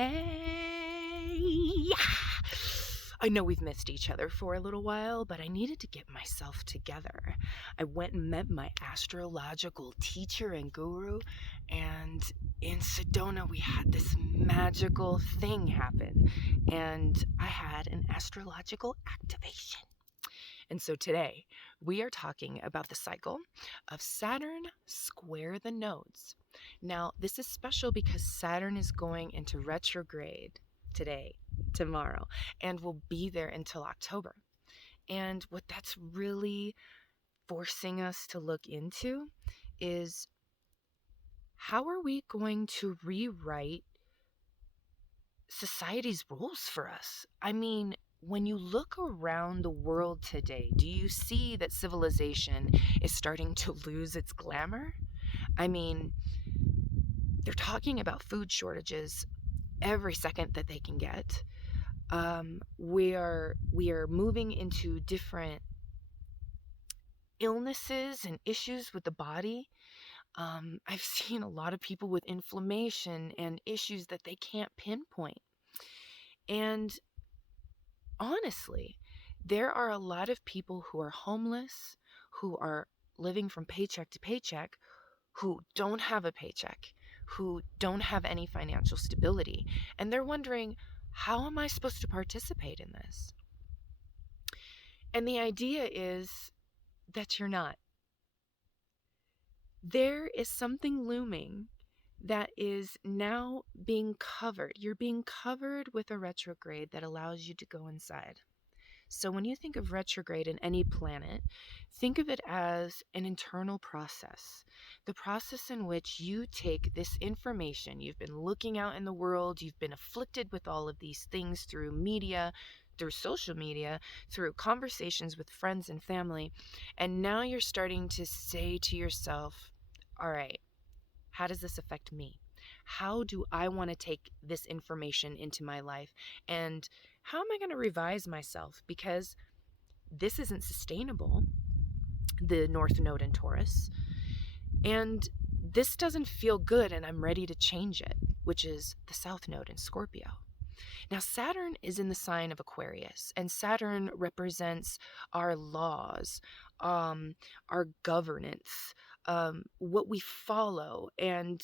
Hey! I know we've missed each other for a little while, but I needed to get myself together. I went and met my astrological teacher and guru, and in Sedona we had this magical thing happen, and I had an astrological activation. And so today we are talking about the cycle of Saturn square the nodes. Now, this is special because Saturn is going into retrograde today, tomorrow, and will be there until October. And what that's really forcing us to look into is how are we going to rewrite society's rules for us? I mean, when you look around the world today, do you see that civilization is starting to lose its glamour? I mean, they're talking about food shortages every second that they can get. We are moving into different illnesses and issues with the body. I've seen a lot of people with inflammation and issues that they can't pinpoint. And honestly, there are a lot of people who are homeless, who are living from paycheck to paycheck, who don't have a paycheck, who don't have any financial stability. And they're wondering, how am I supposed to participate in this? And the idea is that you're not. There is something looming that is now being covered. You're being covered with a retrograde that allows you to go inside. So when you think of retrograde in any planet, think of it as an internal process. The process in which you take this information, you've been looking out in the world, you've been afflicted with all of these things through media, through social media, through conversations with friends and family, and now you're starting to say to yourself, all right, how does this affect me? How do I want to take this information into my life? And how am I going to revise myself? Because this isn't sustainable, the North Node in Taurus. And this doesn't feel good, and I'm ready to change it, which is the South Node in Scorpio. Now, Saturn is in the sign of Aquarius, and Saturn represents our laws, our governance, what we follow, and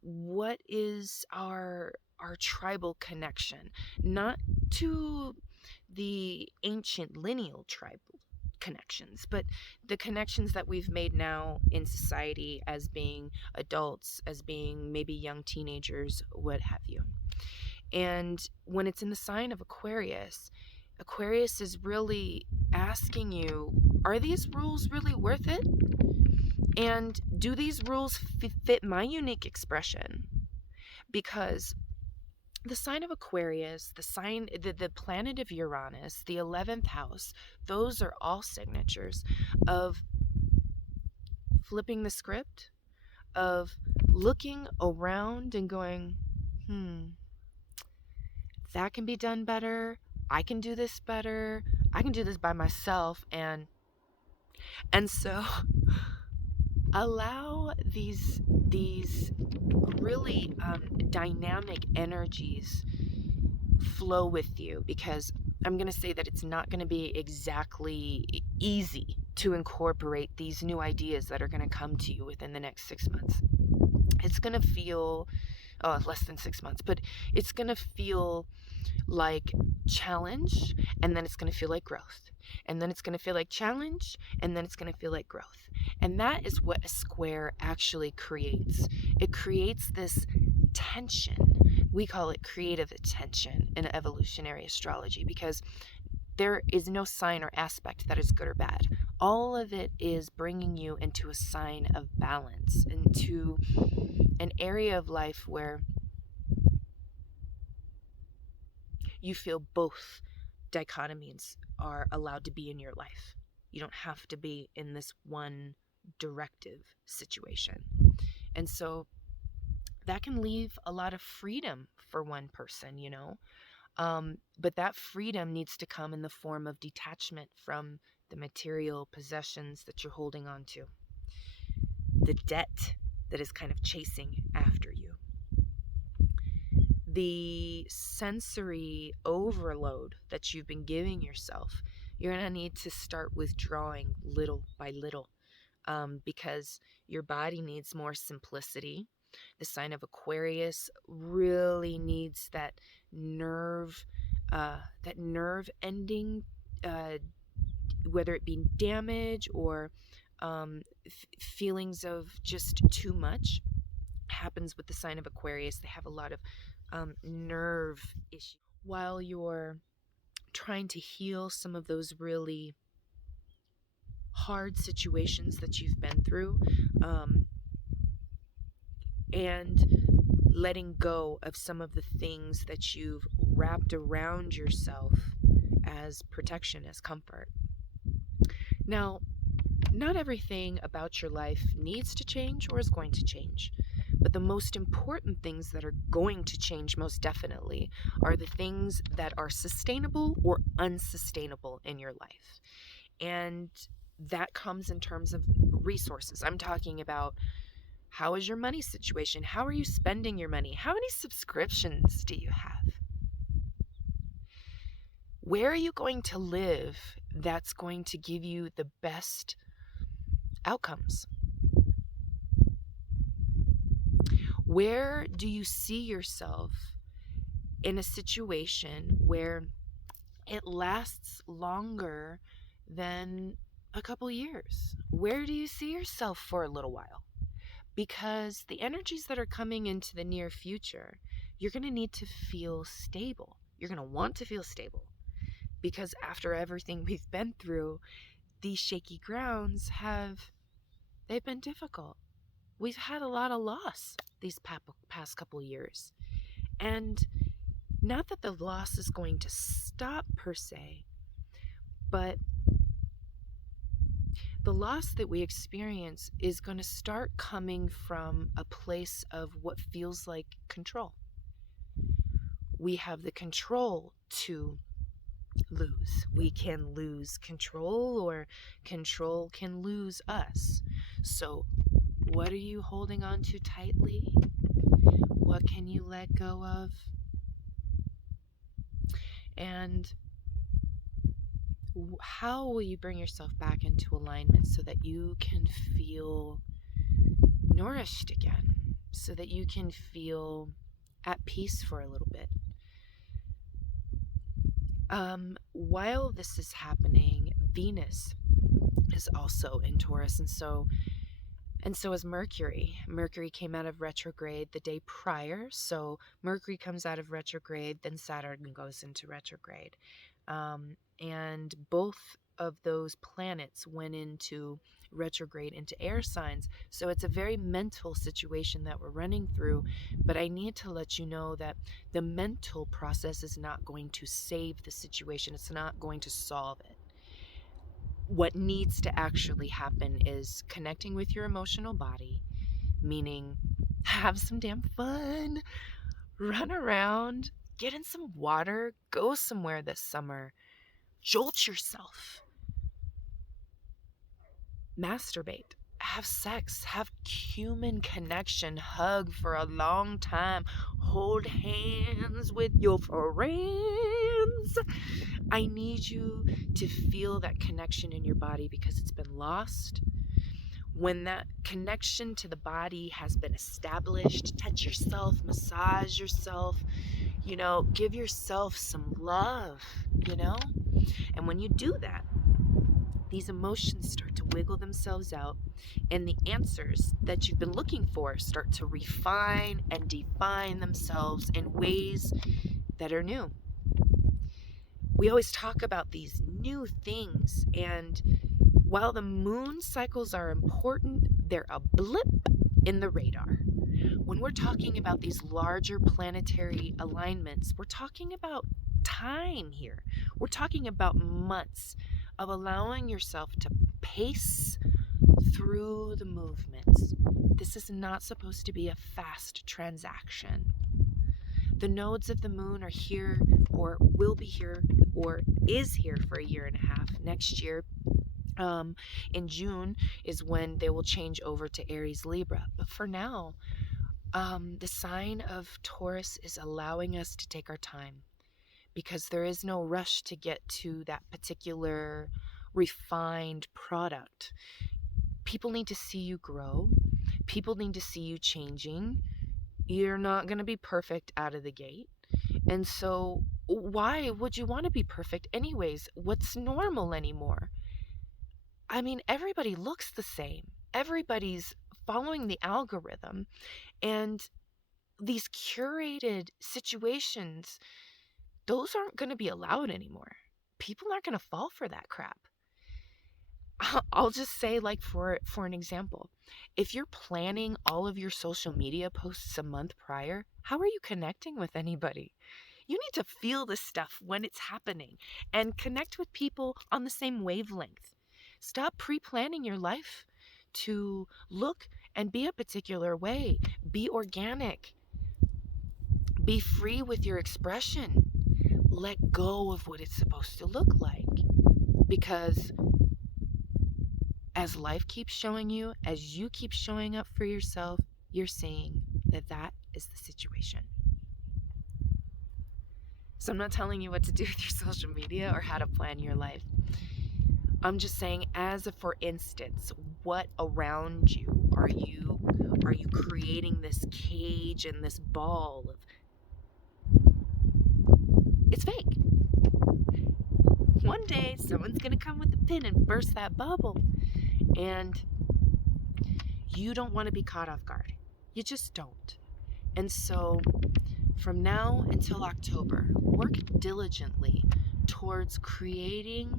what is our tribal connection, not to the ancient lineal tribal connections, but the connections that we've made now in society as being adults, as being maybe young teenagers, what have you. And when it's in the sign of Aquarius, Aquarius is really asking you, are these rules really worth it? And do these rules fit my unique expression? Because the sign of Aquarius, the planet of Uranus, the 11th house, those are all signatures of flipping the script, of looking around and going, that can be done better. I can do this better. I can do this by myself. And so allow these really dynamic energies flow with you, because I'm going to say that it's not going to be exactly easy to incorporate these new ideas that are going to come to you within the next 6 months. It's going to feel less than 6 months, but it's going to feel like challenge, and then it's going to feel like growth, and then it's going to feel like challenge, and then it's going to feel like growth. And that is what a square actually creates. It creates this tension. We call it creative tension in evolutionary astrology, because there is no sign or aspect that is good or bad. All of it is bringing you into a sign of balance, into an area of life where you feel both dichotomies are allowed to be in your life. You don't have to be in this one directive situation. And so that can leave a lot of freedom for one person, but that freedom needs to come in the form of detachment from the material possessions that you're holding on to, the debt that is kind of chasing after you. the sensory overload that you've been giving yourself, you're going to need to start withdrawing little by little, because your body needs more simplicity. The sign of Aquarius really needs nerve, that nerve ending, whether it be damage or feelings of just too much. Happens with the sign of Aquarius. They have a lot of nerve issues. While you're trying to heal some of those really hard situations that you've been through, and letting go of some of the things that you've wrapped around yourself as protection, as comfort. Now, not everything about your life needs to change or is going to change. But the most important things that are going to change most definitely are the things that are sustainable or unsustainable in your life. And that comes in terms of resources. I'm talking about, how is your money situation? How are you spending your money? How many subscriptions do you have? Where are you going to live that's going to give you the best outcomes? Where do you see yourself in a situation where it lasts longer than a couple years? Where do you see yourself for a little while? Because the energies that are coming into the near future, you're going to need to feel stable. You're going to want to feel stable, because after everything we've been through, these shaky grounds they've been difficult. We've had a lot of loss these past couple years. And not that the loss is going to stop per se, but the loss that we experience is going to start coming from a place of what feels like control. We have the control to lose. We can lose control, or control can lose us. So what are you holding on to tightly? What can you let go of? And how will you bring yourself back into alignment so that you can feel nourished again, so that you can feel at peace for a little bit? While this is happening, Venus is also in Taurus, and so is Mercury. Mercury came out of retrograde the day prior. So Mercury comes out of retrograde, then Saturn goes into retrograde. And both of those planets went into retrograde into air signs. So it's a very mental situation that we're running through. But I need to let you know that the mental process is not going to save the situation. It's not going to solve it. What needs to actually happen is connecting with your emotional body, meaning have some damn fun, run around, get in some water, go somewhere this summer, jolt yourself, masturbate, have sex, have human connection, hug for a long time, hold hands with your friends. I need you to feel that connection in your body because it's been lost. When that connection to the body has been established, touch yourself, massage yourself, give yourself some love, And when you do that, these emotions start to wiggle themselves out, and the answers that you've been looking for start to refine and define themselves in ways that are new. We always talk about these new things, and while the moon cycles are important, they're a blip in the radar. When we're talking about these larger planetary alignments, we're talking about time here. We're talking about months of allowing yourself to pace through the movements. This is not supposed to be a fast transaction. The nodes of the moon are here, or will be here, or is here for a year and a half. Next year, in June, is when they will change over to Aries Libra. But for now, The sign of Taurus is allowing us to take our time because there is no rush to get to that particular refined product. People need to see you grow. People need to see you changing. You're not going to be perfect out of the gate. And so, why would you want to be perfect anyways? What's normal anymore? I mean, everybody looks the same. Everybody's following the algorithm. And these curated situations, those aren't going to be allowed anymore. People aren't going to fall for that crap. I'll just say, like, for an example, if you're planning all of your social media posts a month prior, how are you connecting with anybody? You need to feel this stuff when it's happening and connect with people on the same wavelength. Stop pre-planning your life to look and be a particular way. Be organic. Be free with your expression. Let go of what it's supposed to look like. Because as life keeps showing you, as you keep showing up for yourself, you're seeing that that is the situation. So I'm not telling you what to do with your social media or how to plan your life. I'm just saying, as a for instance, what around you are you creating this cage and this ball of, it's fake. One day someone's gonna come with a pin and burst that bubble, and you don't want to be caught off guard. You just don't. And so from now until October, work diligently towards creating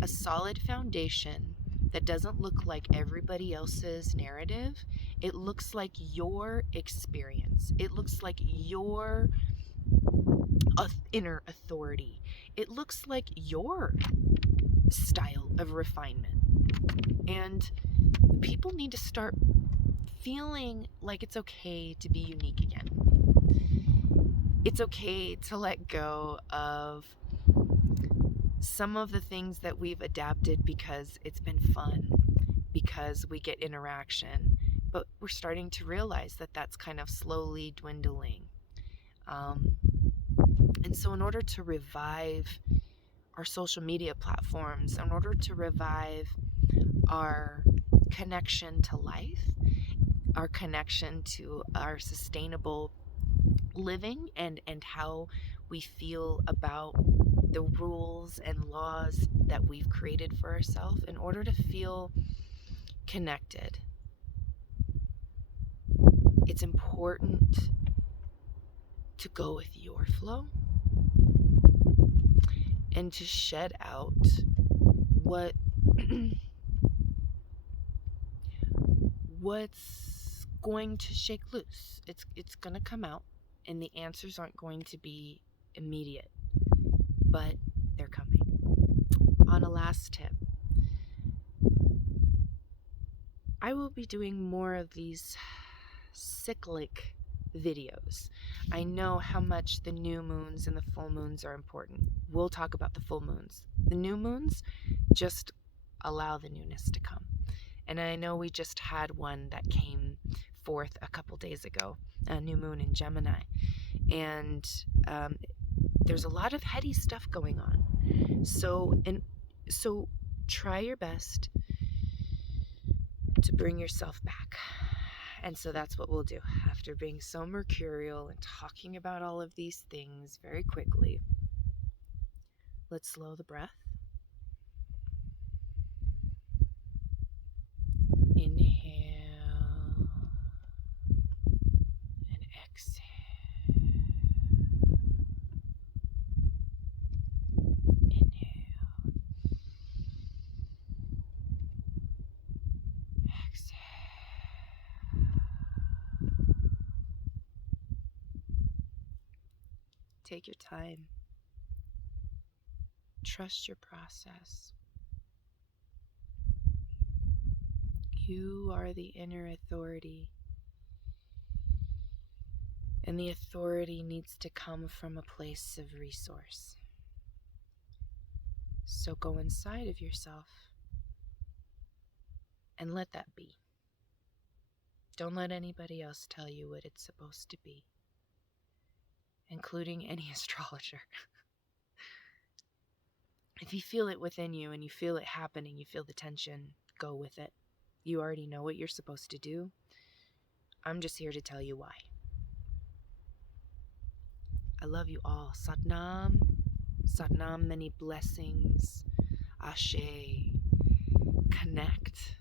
a solid foundation that doesn't look like everybody else's narrative. It looks like your experience. It looks like your inner authority. It looks like your style of refinement. And people need to start feeling like it's okay to be unique again. It's okay to let go of some of the things that we've adapted because it's been fun, because we get interaction, but we're starting to realize that that's kind of slowly dwindling. And so in order to revive our social media platforms, in order to revive our connection to life, our connection to our sustainable living, and how we feel about the rules and laws that we've created for ourselves, in order to feel connected, it's important to go with your flow and to shed out what what's going to shake loose. It's going to come out, and the answers aren't going to be immediate, but they're coming. On a last tip, I will be doing more of these cyclic videos. I know how much the new moons and the full moons are important. We'll talk about the full moons. The new moons, just allow the newness to come. And I know we just had one that came forth a couple days ago, a new moon in Gemini. And there's a lot of heady stuff going on. So try your best to bring yourself back. And so that's what we'll do. After being so mercurial and talking about all of these things very quickly, let's slow the breath. Inhale and exhale. Inhale. Exhale. Take your time. Trust your process. You are the inner authority. And the authority needs to come from a place of resource. So go inside of yourself and let that be. Don't let anybody else tell you what it's supposed to be, including any astrologer. If you feel it within you and you feel it happening, you feel the tension, go with it. You already know what you're supposed to do. I'm just here to tell you why. I love you all. Satnam. Satnam, many blessings. Ashe. Connect.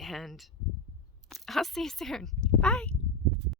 And I'll see you soon. Bye.